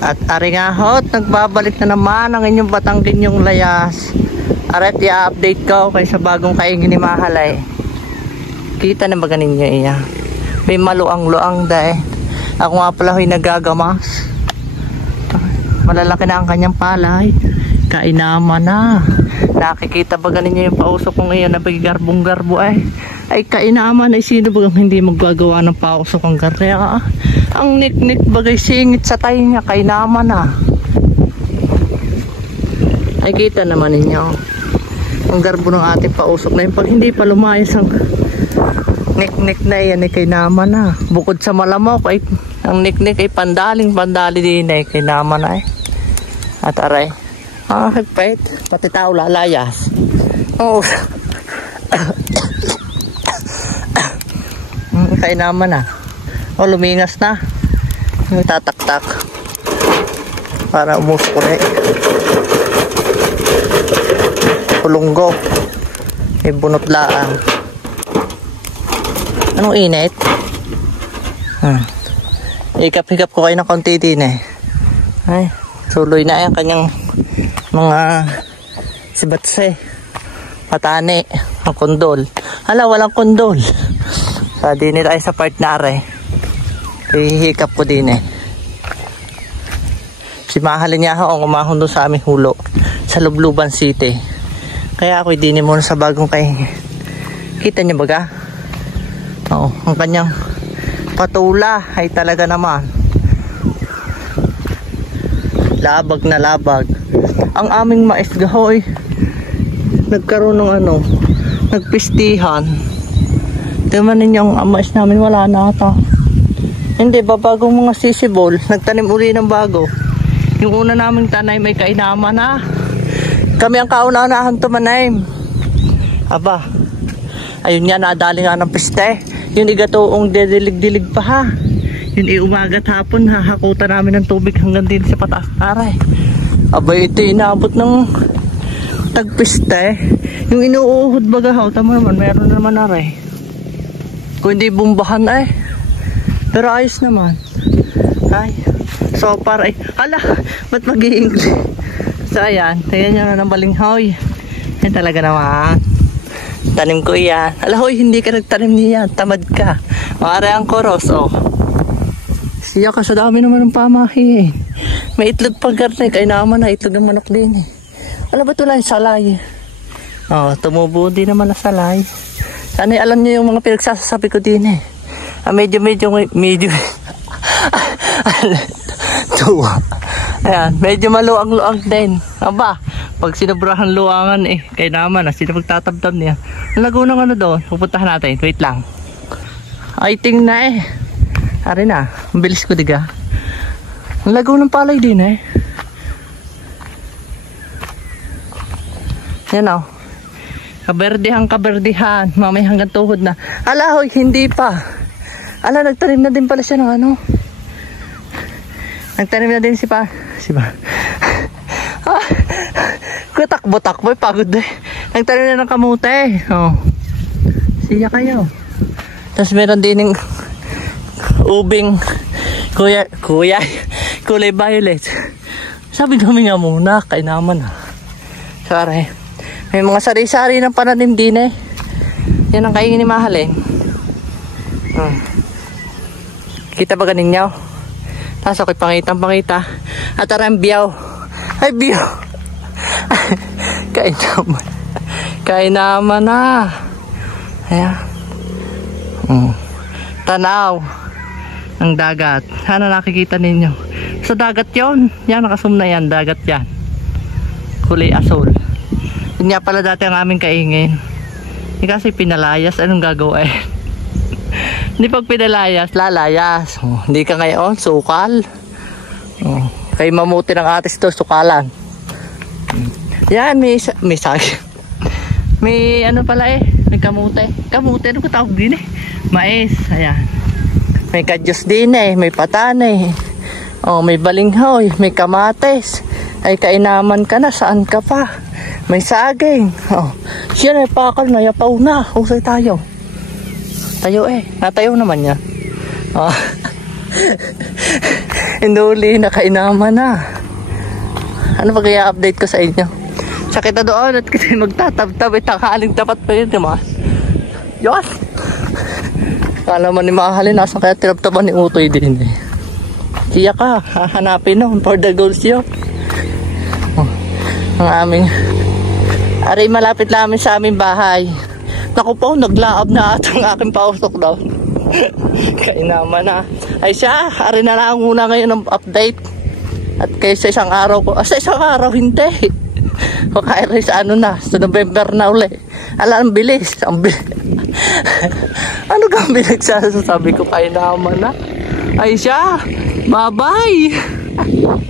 At aringahot, nagbabalik na naman ang inyong Batanggenyong layas. Aret, i-update ko kay sa bagong kaingin ni Mahalay. Kita na ba ganin nyo iya? May maluang-luang dahil. Ako nga pala ho'y nagagamas. Malalaki na ang kanyang palay. Kainaman na. Nakikita ba ganin nyo yung pausok ko ngayon na bagigarbong-garbo ay. Ay kainaman ay sino ba hindi magagawa ng pausok ang garya? Ang nik-nik bagay singit sa tayo niya, kay naman na. Ay kita naman ninyo ang garbo ng ating pausok na yun. Pag hindi pa lumayas ang nik-nik na yan ay kay naman na. Bukod sa malamok ay ang nik-nik ay pandaling-pandali din ay kay naman na. At aray, hagpait, pati tao lalayas. Oh. Kay naman na. O lumingas na. Tatak-tak para umusok ulit. Pulunggo. May bunot laang. Anong init? Ikap-hikap ko kayo ng konti din eh. Ay, suloy na yung kanyang mga sibatse. Patani. Ang kondol. Hala, walang kondol. Sa din tayo sa part na are. Ihikap ko din eh. Si Mahalin niya ako ang umahon doon sa aming hulo sa Lubluban City. Kaya ako din muna sa bagong kay. Kita niyo baga? Oo, ang kanyang patula ay talaga naman labag na labag. Ang aming mais gahoy nagkaroon ng nagpistihan. Tingnan ninyo ang mais namin, wala na ata. Hindi ba bagong mga sisibol, nagtanim uli ng bago. Yung una naming tanay may kainaman na. Kami ang kauna-unahan tumanaim. Aba, ayun nga, nadali nga ng piste. Yung igatoong didilig-dilig pa ha. Yun umagat hapon, hahakutan namin ng tubig hanggang din sa pataas. Aray, aba ito inaabot ng tagpiste. Yung inuuhod baga ha, tama naman, meron naman aray. Kung hindi bumbahan ay. Pero ayos naman. Ay, so para ay, hala, ba't mag-i-English? So ayan, tingnan nyo na ng balinghoy. Yan talaga naman. Tanim ko yan. Alahoy, hindi ka nagtanim niyan. Tamad ka. Maaari ang koros, oh. Siya ka, sa dami naman ng pamahi eh. May itlog pang karne. Kaya naman na itlog ng manok din eh. Wala ba ito lang salay? Oh, tumubo din naman na salay. Sana alam niyo yung mga pinagsasasabi ko din eh. Medyo tuwa. Ayan, medyo maluang-luang din. Aba, pag sinobrahan luangan eh, kaya naman na sino magtatabtab niya. Ang lago ng doon, pupuntahan natin. Wait lang. Ay, ting na eh. Ari na, ang bilis ko diga. Ang lago ng palay din eh. Yan o. Kaberdihan. Mamay hanggang tuhod na. Ala, hoy, hindi pa. Ala, nagtanim na din pala siya ng Nagtanim na din si ba? Kutakbo-takbo, pagod eh. Nagtanim na ng kamute. Oh. Siya kayo. Tapos meron din ng ubing kulay violet. Sabi namin nga muna, kainaman ha. Sorry. May mga sari-sari ng pananim din eh. Yan ang kaingin ni Mahalin. Kita ba ganin nyo? Tapos ako'y pangita. At arang biyaw. Ay, biyaw. Kainaman na. Ayan. Tanaw ng dagat. Sana nakikita ninyo. Sa dagat yon. Yan, nakasum na yan. Dagat yan. Kulay asul. Yun nga pala dati ang aming kaingin. Kasi pinalayas. Anong gagawin? Hindi pag pinalayas, lalayas. Hindi ka ngayon, sukal. Kay mamuti ng atis to, sukalan. Yan, may sagi. May ano pala eh, may kamute. Kamute, ano ko tawag din eh? Mais, ayan. May kadyos din eh, may patane. May balinghoy, may kamates. Ay kainaman ka na, saan ka pa? May saging. Siya na pakal na, yapaw na. Usay tayo. Tayo eh. Natayo naman niya. Inuli na, kainaman na. Ano ba kaya update ko sa inyo? Sa kita doon at kasi magtatabtab. Tanghaling tapat pa yun, diba? Yun! Kala man ni Mahalin, nasa kaya tinabtaban ni Utoy din eh. Siya ka, hahanapin nun for the goals yun. Ang aming aray malapit namin sa aming bahay. Naku po, naglaab na at ang aking pausok daw. Kainaman na. Ay siya, aray na lang muna ngayon ng update. At kaysa isang araw ko, sa isang araw hindi. Makairay sa ano na, sa November na uli. Alam, ang bilis. Ang bilis. Ano kang binagsasabi ko, kainaman na. Ay siya, bye bye.